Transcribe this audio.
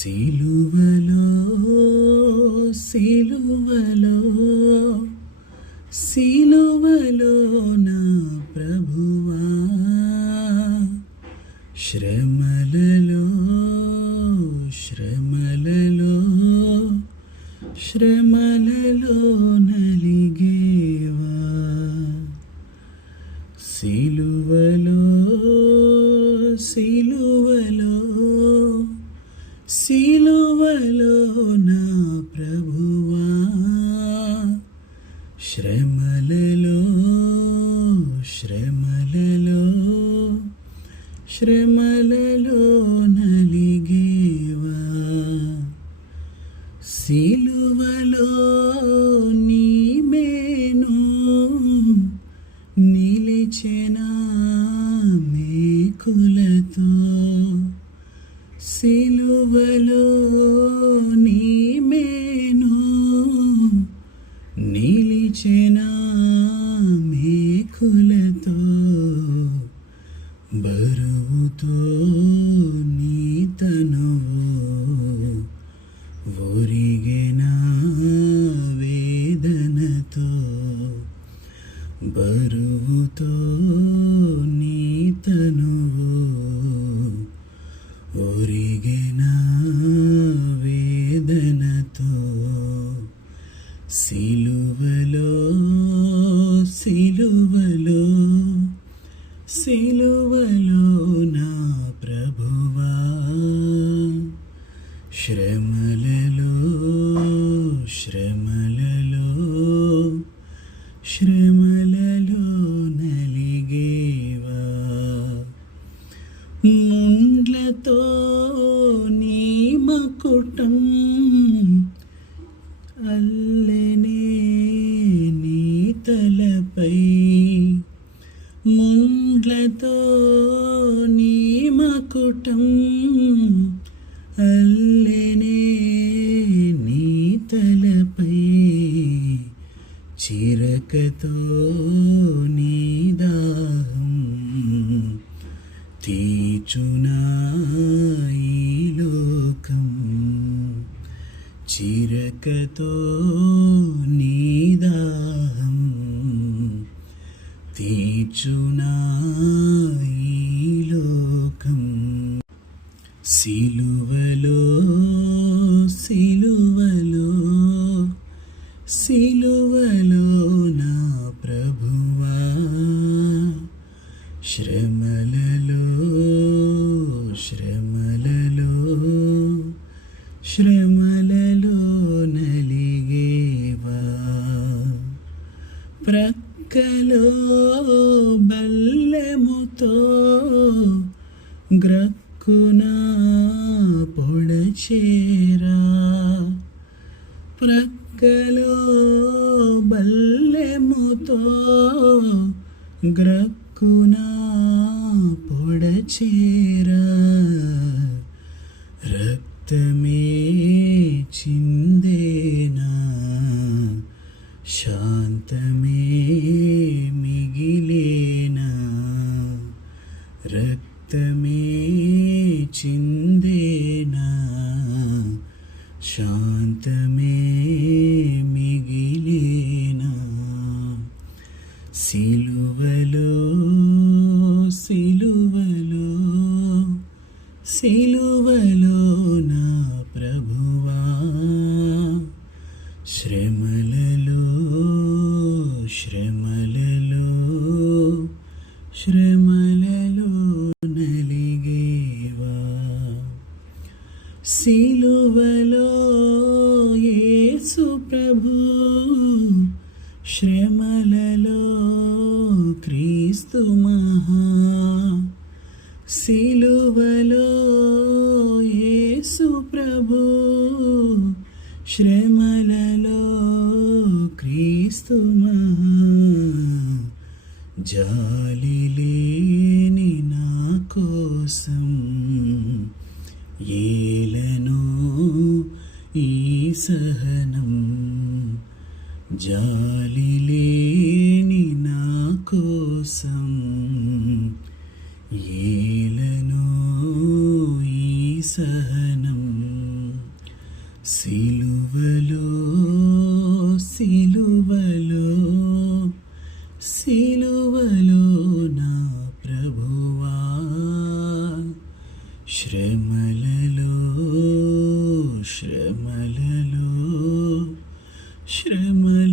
సిలువలో సిలువలో సిలువలో నా ప్రభువా. శ్రమలలో శ్రమలలో శ్రమలలో నలి సిలువలో నా ప్రభువా శ్రమలలో శ్రమలలో శ్రమలలో నలిగేవా? సిలువలో నీ మేను నిలిచెనా బరువుతో నీ తనువు ఒరిగిన వేదనతో బరువుతో నీ తనువు ఒరిగిన వేదనతో సిలువలో సిలువలో సిలువలో శ్రమలలో శ్రమలలో శ్రమలలో నలిగేవా? ముండ్లతో నీ మకుటం అల్లెనే నీ తలపై. ముండ్లతో నీ మకుటం అల్లెనే నీ తలపై చిరకతో నీ దాహం తీర్చునా లోకం. చిరకతో నీ దాహం తీర్చునా సిలువలో సిలువలో సిలువలో నా ప్రభువా. శ్రమలలో శ్రమలలో శ్రమలలో నలిగేవా. ప్రక్కలో బల్లెముతో పొడచేరా ప్రక్కలో బల్లెముతో గ్రక్కున పొడచేరా రక్తమే చిందేనా శాంతమే చిందేనా శాంతమే మిగిలినా? సిలువలో సిలువలో సిలువలో నా ప్రభువా. శ్రమలలో శ్రమలలో శ్రమ సిలువలో యేసు ప్రభు శ్రమలలో క్రీస్తు మహా సిలువలో యేసు ప్రభు శ్రమలలో క్రీస్తు మహా జాలి లేని నా కోసం ఏలను ఈ సహనం జాలి లేని నా కోసం. ఏలను ఈ సహనం సిలువలో సిలువలో సిలువలో నా ప్రభువా. శ్రమ శ్రమలలో శ్రమలలో